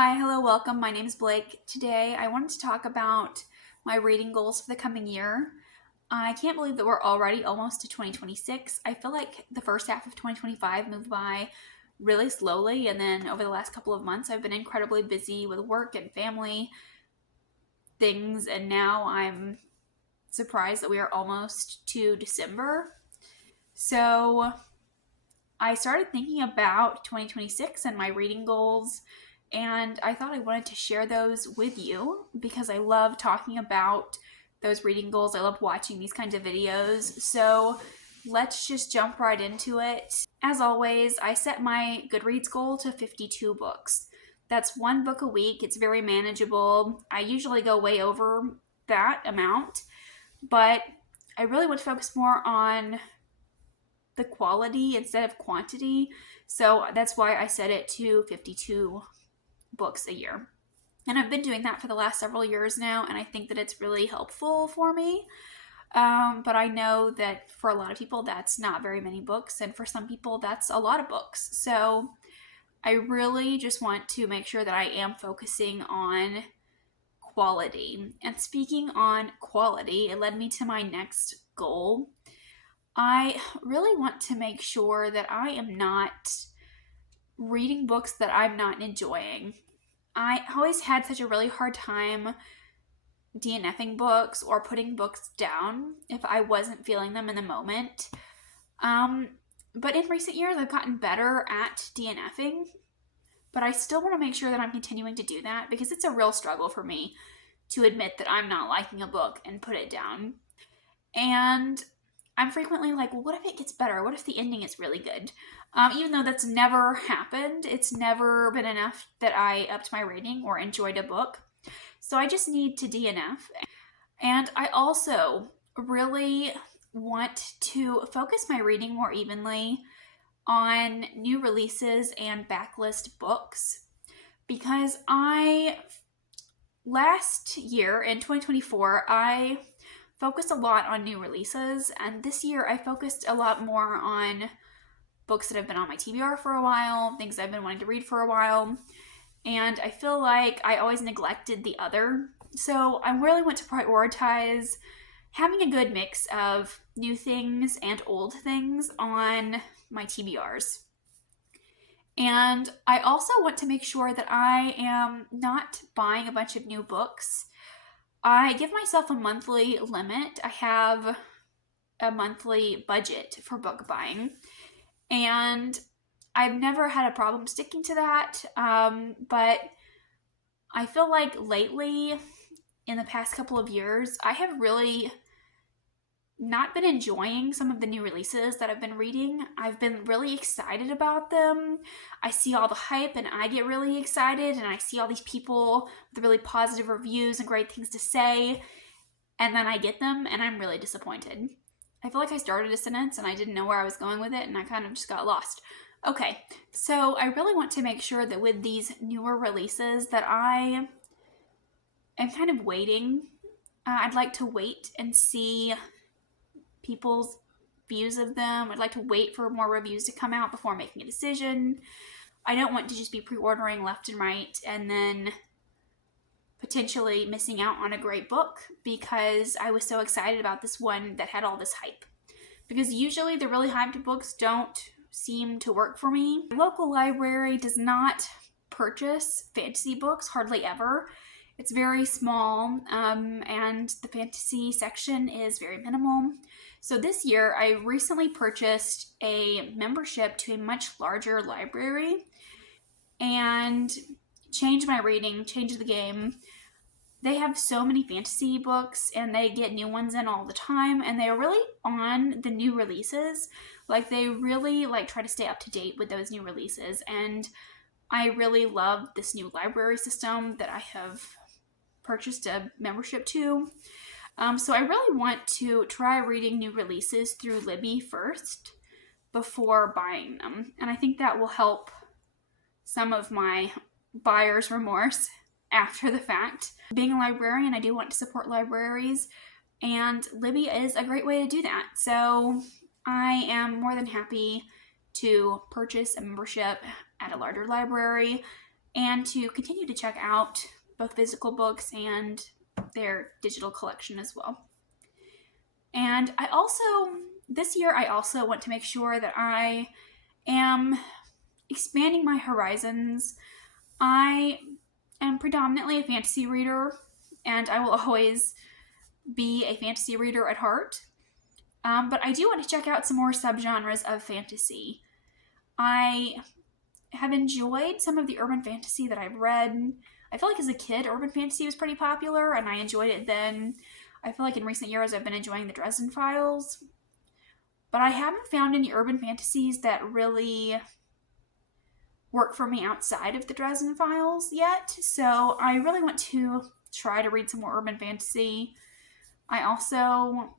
Hi, hello, welcome. My name is Blake. Today I wanted to talk about my reading goals for the coming year. I can't believe that we're already almost to 2026. I feel like the first half of 2025 moved by really slowly, and then over the last couple of months, I've been incredibly busy with work and family things, and now I'm surprised that we are almost to December. So I started thinking about 2026 and my reading goals, and I thought I wanted to share those with you because I love talking about those reading goals. I love watching these kinds of videos. So let's just jump right into it. As always, I set my Goodreads goal to 52 books. That's one book a week. It's very manageable. I usually go way over that amount, but I really want to focus more on the quality instead of quantity. So that's why I set it to 52 books a year. And I've been doing that for the last several years now, and I think that it's really helpful for me. But I know that for a lot of people, that's not very many books, and for some people, that's a lot of books. So I really just want to make sure that I am focusing on quality. And speaking on quality, it led me to my next goal. I really want to make sure that I am not reading books that I'm not enjoying. I always had such a really hard time DNFing books or putting books down if I wasn't feeling them in the moment. Um, but in recent years, I've gotten better at DNFing, but I still want to make sure that I'm continuing to do that because it's a real struggle for me to admit that I'm not liking a book and put it down. And I'm frequently like, well, what if it gets better? What if the ending is really good? Even though that's never happened, it's never been enough that I upped my rating or enjoyed a book. So I just need to DNF. And I also really want to focus my reading more evenly on new releases and backlist books because last year in 2024, I focused a lot on new releases, and this year I focused a lot more on books that have been on my TBR for a while, things I've been wanting to read for a while, and I feel like I always neglected the other. So I really want to prioritize having a good mix of new things and old things on my TBRs. And I also want to make sure that I am not buying a bunch of new books. I give myself a monthly limit. I have a monthly budget for book buying, and I've never had a problem sticking to that. But I feel like lately, in the past couple of years, I have really not been enjoying some of the new releases that I've been reading. I've been really excited about them. I see all the hype and I get really excited, and I see all these people with really positive reviews and great things to say, and then I get them and I'm really disappointed. I feel like I started a sentence and I didn't know where I was going with it, and I kind of just got lost. Okay, so I really want to make sure that with these newer releases that I am kind of waiting. I'd like to wait and see people's views of them. I'd like to wait for more reviews to come out before making a decision. I don't want to just be pre-ordering left and right and then potentially missing out on a great book because I was so excited about this one that had all this hype. Because usually the really hyped books don't seem to work for me. My local library does not purchase fantasy books, hardly ever. It's very small, and the fantasy section is very minimal. So this year, I recently purchased a membership to a much larger library and changed my reading, changed the game. They have so many fantasy books and they get new ones in all the time, and they're really on the new releases. Like, they really try to stay up to date with those new releases, and I really love this new library system that I have purchased a membership to. So I really want to try reading new releases through Libby first before buying them, and I think that will help some of my buyer's remorse after the fact. Being a librarian, I do want to support libraries, and Libby is a great way to do that. So I am more than happy to purchase a membership at a larger library and to continue to check out both physical books and their digital collection as well. And this year, I also want to make sure that I am expanding my horizons. I am predominantly a fantasy reader, and I will always be a fantasy reader at heart. But I do want to check out some more subgenres of fantasy. I have enjoyed some of the urban fantasy that I've read. I feel like as a kid, urban fantasy was pretty popular, and I enjoyed it then. I feel like in recent years, I've been enjoying the Dresden Files. But I haven't found any urban fantasies that really work for me outside of the Dresden Files yet. So I really want to try to read some more urban fantasy. I also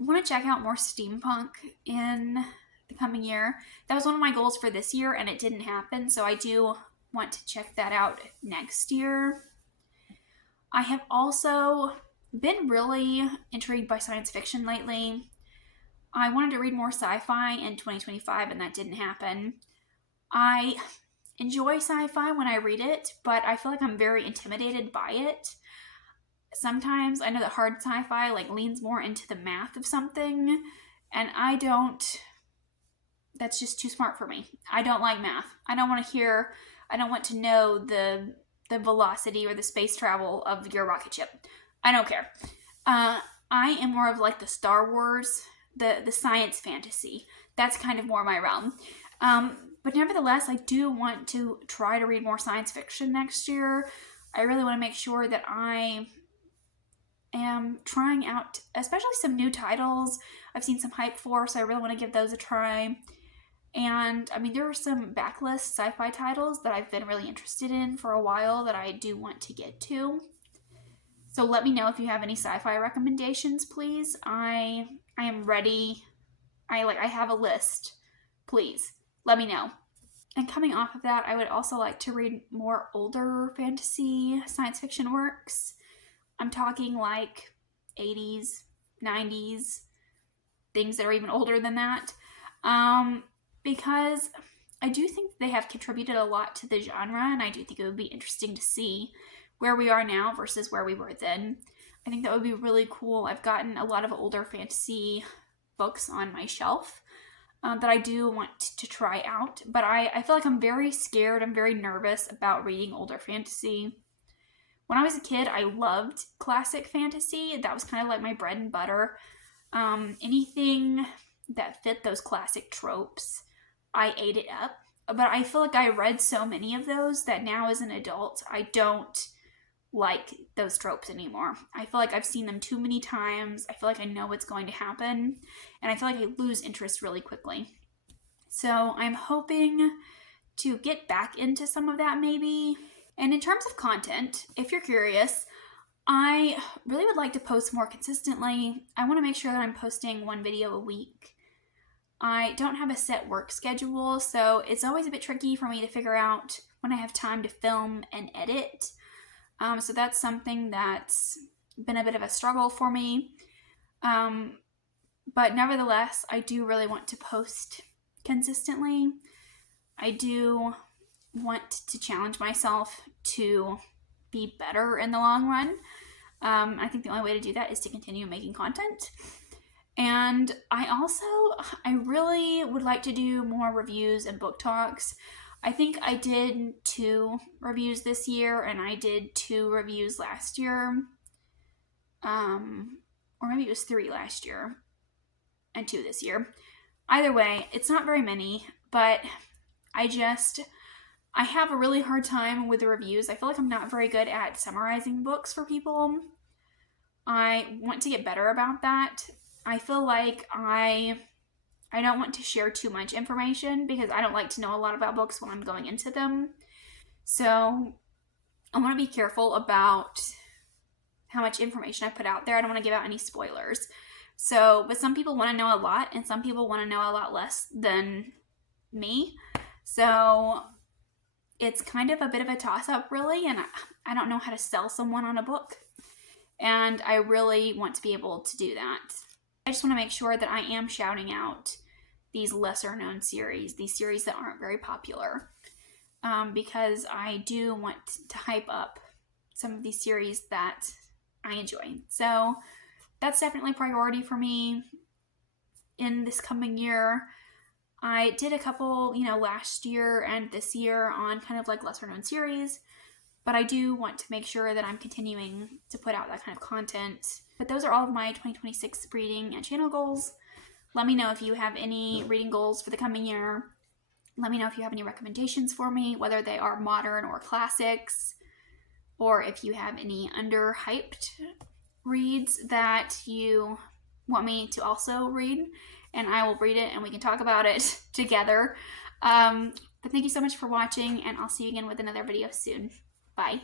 want to check out more steampunk in the coming year. That was one of my goals for this year, and it didn't happen. So I do want to check that out next year. I have also been really intrigued by science fiction lately. I wanted to read more sci-fi in 2025, and that didn't happen. I enjoy sci-fi when I read it, but I feel like I'm very intimidated by it. Sometimes I know that hard sci-fi leans more into the math of something, and that's just too smart for me. I don't like math. I don't want to know the velocity or the space travel of your rocket ship. I don't care. I am more of the Star Wars, the science fantasy. That's kind of more my realm. But nevertheless, I do want to try to read more science fiction next year. I really want to make sure that I am trying out especially some new titles I've seen some hype for, so I really want to give those a try. And there are some backlist sci-fi titles that I've been really interested in for a while that I do want to get to. So let me know if you have any sci-fi recommendations, please. I am ready. I have a list. Please, let me know. And coming off of that, I would also like to read more older fantasy science fiction works. I'm talking 80s, 90s, things that are even older than that. Because I do think they have contributed a lot to the genre, and I do think it would be interesting to see where we are now versus where we were then. I think that would be really cool. I've gotten a lot of older fantasy books on my shelf that I do want to try out, but I feel like I'm very scared. I'm very nervous about reading older fantasy. When I was a kid, I loved classic fantasy. That was kind of my bread and butter. Anything that fit those classic tropes, I ate it up. But I feel like I read so many of those that now as an adult, I don't like those tropes anymore. I feel like I've seen them too many times. I feel like I know what's going to happen, and I feel like I lose interest really quickly. So I'm hoping to get back into some of that maybe. And in terms of content, if you're curious, I really would like to post more consistently. I want to make sure that I'm posting one video a week. I don't have a set work schedule, so it's always a bit tricky for me to figure out when I have time to film and edit. So that's something that's been a bit of a struggle for me. But nevertheless, I do really want to post consistently. I do want to challenge myself to be better in the long run. I think the only way to do that is to continue making content. And I really would like to do more reviews and book talks. I think I did 2 reviews this year, and I did 2 reviews last year. Or maybe it was 3 last year and 2 this year. Either way, it's not very many, but I have a really hard time with the reviews. I feel like I'm not very good at summarizing books for people. I want to get better about that. I feel like I don't want to share too much information because I don't like to know a lot about books when I'm going into them. So I want to be careful about how much information I put out there. I don't want to give out any spoilers. But some people want to know a lot, and some people want to know a lot less than me. So it's kind of a bit of a toss-up, really, and I don't know how to sell someone on a book. And I really want to be able to do that. I just want to make sure that I am shouting out these lesser-known series, these series that aren't very popular. because I do want to hype up some of these series that I enjoy. So that's definitely a priority for me in this coming year. I did a couple, last year and this year on kind of like lesser known series, but I do want to make sure that I'm continuing to put out that kind of content. But those are all of my 2026 reading and channel goals. Let me know if you have any reading goals for the coming year. Let me know if you have any recommendations for me, whether they are modern or classics, or if you have any underhyped reads that you want me to also read, and I will read it and we can talk about it together. But thank you so much for watching, and I'll see you again with another video soon. Bye.